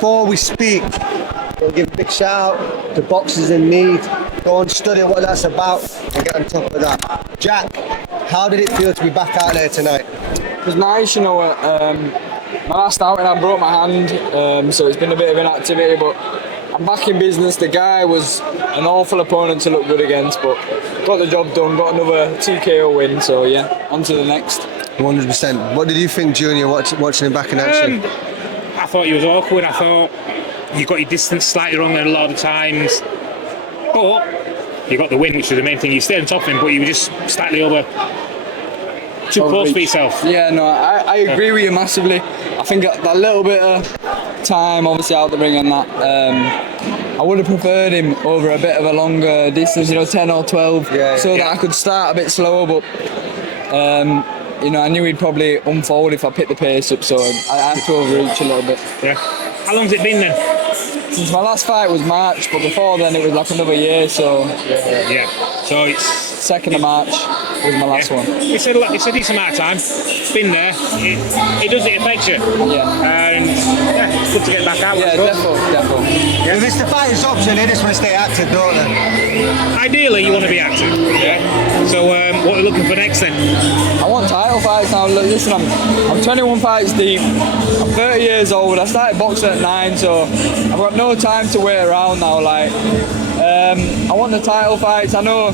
before we speak, we'll give a big shout out to Boxers in Need. Go and study what that's about and get on top of that. Jack, how did it feel to be back out there tonight? It was nice, you know. My last outing I broke my hand, so it's been a bit of inactivity, but I'm back in business. The guy was an awful opponent to look good against, but got the job done, got another TKO win, so yeah, on to the next. 100%. What did you think, Junior, watching him back in action? I thought he was awkward. I thought you got your distance slightly wrong there a lot of times, but you got the win, which was the main thing. You stayed on top of him, but you were just slightly too close for yourself. Yeah, no, I agree with you massively. I think that little bit of time, obviously out the ring and that, I would have preferred him over a bit of a longer distance, 10 or 12, that I could start a bit slower, but I knew he'd probably unfold if I picked the pace up, so I had to overreach a little bit. Yeah. How long's it been then? Since my last fight was March, but before then it was like another year, so... Yeah, so it's... 2nd of March was my last one. It's a decent amount of time. Been there. It affects you. Yeah. And it's good to get back out. Yeah, definitely. Yeah. If it's the fighter's option, they just want to stay active, don't they? Ideally, you want to be active. Yeah. So, what are you looking for next then? I want title fights now. Listen, I'm 21 fights deep. I'm 30 years old. I started boxing at 9, so I've got no time to wait around now. I want the title fights. I know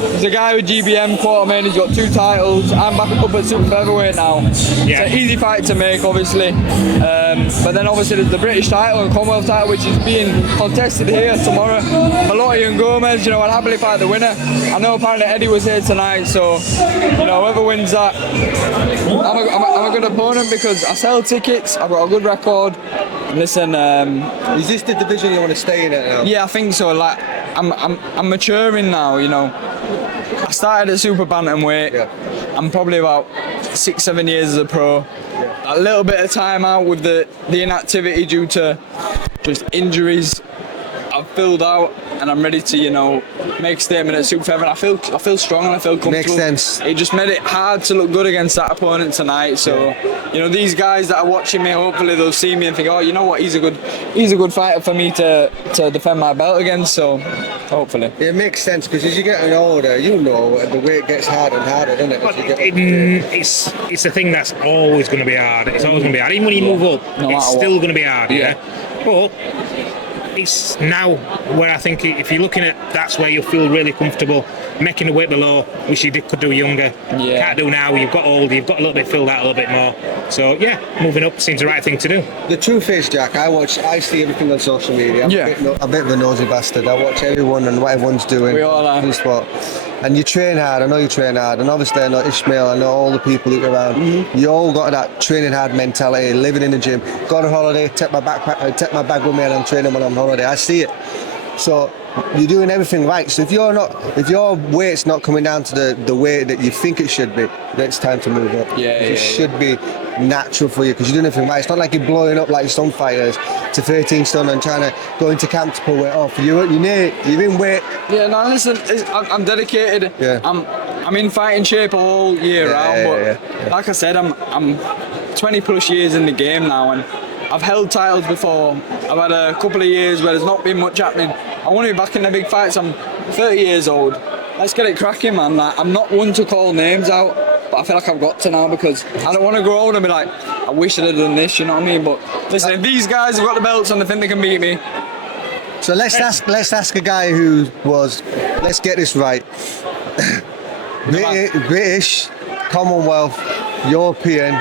there's a guy with GBM, Quartermain, he's got 2 titles. I'm back up at super featherweight now. Yeah. It's an easy fight to make, obviously. But then obviously there's the British title and Commonwealth title, which is being contested here tomorrow. Mallotti and Gomez, I'd happily fight the winner. I know apparently Eddie was here tonight, so whoever wins that, I'm a good opponent because I sell tickets. I've got a good record. Listen, is this the division you want to stay in at now? Yeah, I think so. I'm maturing now. I started at super bantamweight. Yeah. I'm probably about 6-7 years as a pro. Yeah. A little bit of time out with the inactivity due to just injuries. I've filled out and I'm ready to, make a statement at super feather. I feel strong and I feel comfortable. Makes sense. It just made it hard to look good against that opponent tonight. So, these guys that are watching me, hopefully they'll see me and think, oh, you know what, he's a good fighter for me to defend my belt against. So, hopefully. It makes sense because as you're getting older, the weight gets harder and harder, doesn't it? It's a thing that's always going to be hard. It's always going to be hard. Even when you move up, it's still going to be hard. Yeah. But it's now where I think if you're looking at that's where you'll feel really comfortable making the weight below, which you could do younger. Yeah. Can't do now. You've got older. You've got a little bit filled out a little bit more. So yeah, moving up seems the right thing to do. The truth is, Jack, I see everything on social media. I'm a bit of a nosy bastard. I watch everyone and what everyone's doing. We all are. And you train hard. I know you train hard. And obviously I know Ishmael. I know all the people who are around. Mm-hmm. You all got that training hard mentality, living in the gym. Go on holiday, take my bag with me, and I'm training when I'm on holiday. I see it. So you're doing everything right. So if your weight's not coming down to the weight that you think it should be, then it's time to move up. It should be natural for you because you're doing everything right. It's not like you're blowing up like some fighters to 13 stone and trying to go into camp to pull weight off. You're in weight. Yeah, no, listen, I'm dedicated. Yeah. I'm in fighting shape all year round. But like I said, I'm 20 plus years in the game now, and I've held titles before. I've had a couple of years where there's not been much happening. I want to be back in the big fights. I'm 30 years old. Let's get it cracking, man. I'm not one to call names out, but I feel like I've got to now because I don't want to grow old and be like, I wish I'd have done this, you know what I mean? But listen, if these guys have got the belts and they think they can beat me. So let's ask a guy who was, let's get this right. British, Commonwealth, European,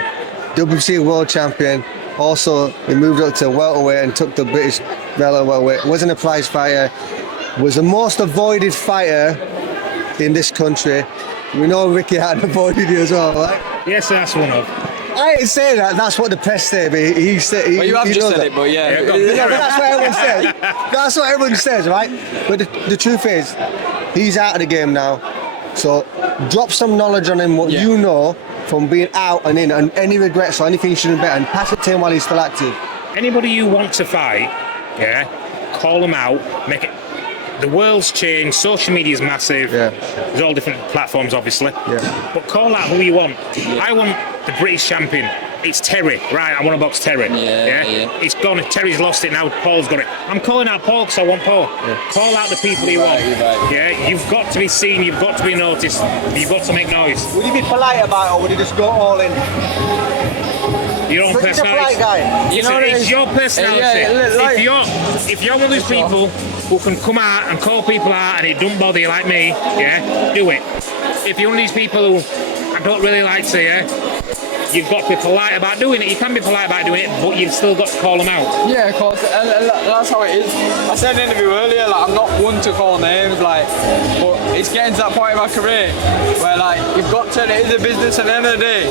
WBC World Champion. Also, he moved up to welterweight and took the British welterweight. Wasn't a prize fighter. Was the most avoided fighter in this country. We know Ricky had avoided you as well, right? Yes, that's one of. I didn't say that. That's what the press said. But he said. Well, you have just said it, but yeah. That's what everyone says. That's what everyone says, right? But the truth is, he's out of the game now. So drop some knowledge on him, what you know from being out and in, and any regrets or anything you should have bet, and pass it to him while he's still active. Anybody you want to fight, call them out, make it. The world's changed, social media's massive, there's all different platforms obviously, but call out who you want. I want the British champion, it's Terry. Right, I want to box Terry. Yeah. It's gone. Terry's lost it now. Paul's got it. I'm calling out Paul because I want Paul. Call out the people you want. Right. Yeah, you've got to be seen. You've got to be noticed. You've got to make noise. Would you be polite about it, or would you just go all in? Your own But he's a personality. polite guy. You know what it It's is? your personality. If you're one of those Sure. people who can come out and call people out and it don't bother you like me, yeah, do it. If you're one of these people who I don't really like to, you've got to be polite about doing it. You can be polite about doing it, but you've still got to call them out. Yeah, of course, and that's how it is. I said in the interview earlier, like, I'm not one to call names, like, but it's getting to that point in my career where, like, you've got to, it is a business at the end of the day.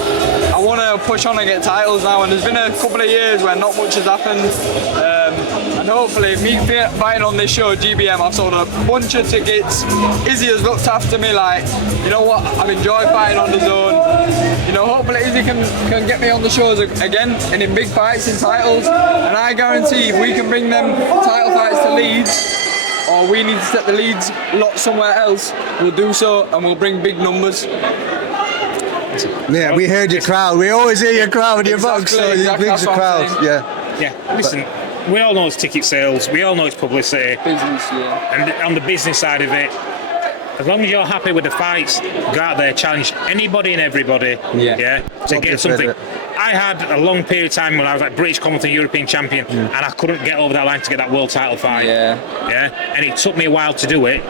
I want to push on and get titles now, and there's been a couple of years where not much has happened, and hopefully, me fighting on this show, GBM, I've sold a bunch of tickets. Izzy has looked after me, like, you know what, I've enjoyed fighting on the zone. You know, hopefully Izzy can get me on the shows again and in big fights in titles, and I guarantee if we can bring them title fights to Leeds, or we need to set the Leeds lot somewhere else, we'll do so and we'll bring big numbers. Yeah, we heard your crowd. We always hear your crowd when you box, so you exactly, big that's the what I'm crowd. saying. Yeah, listen, we all know it's ticket sales, we all know it's publicity, Business, yeah. and on the business side of it, as long as you're happy with the fights, go out there, challenge anybody and everybody, to get something. I had a long period of time when I was like British Commonwealth and European champion, and I couldn't get over that line to get that world title fight. And it took me a while to do it,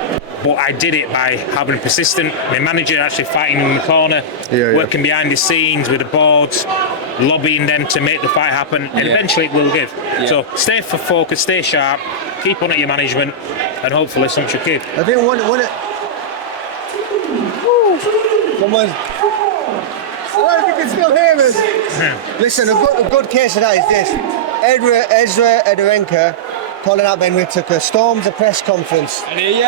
but I did it by having persistent. My manager actually fighting in the corner, working behind the scenes with the boards, lobbying them to make the fight happen, and eventually it will give. So stay focused, stay sharp, keep on at your management, and hopefully something should give. I think one someone. I don't know if you can still hear us. Listen, a good case of that is this. Ezra Edorenka calling out Ben Whittaker, storms a press conference. I agree.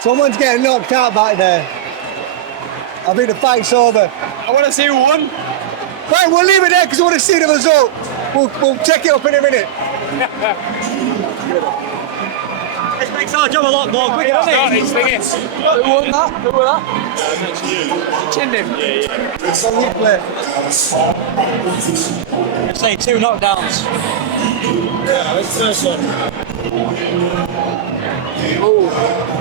Someone's getting knocked out back there. I think the fight's over. I want to see who won. Right, we'll leave it there because I want to see the result. We'll check it up in a minute. This makes our job a lot more quicker, doesn't it? Who won that? Who won that? Chinned him. So we play. I'm saying 2 knockdowns. Oh,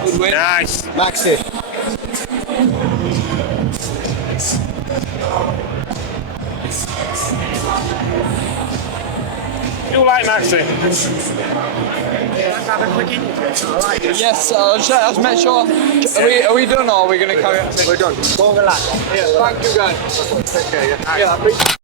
good win. Nice. Maxi. You like Maxi? Yes, let's make sure. Are we done or are we going to carry on? We're done. Go and relax. Thank you guys. Take care, yeah. Yeah, I appreciate it.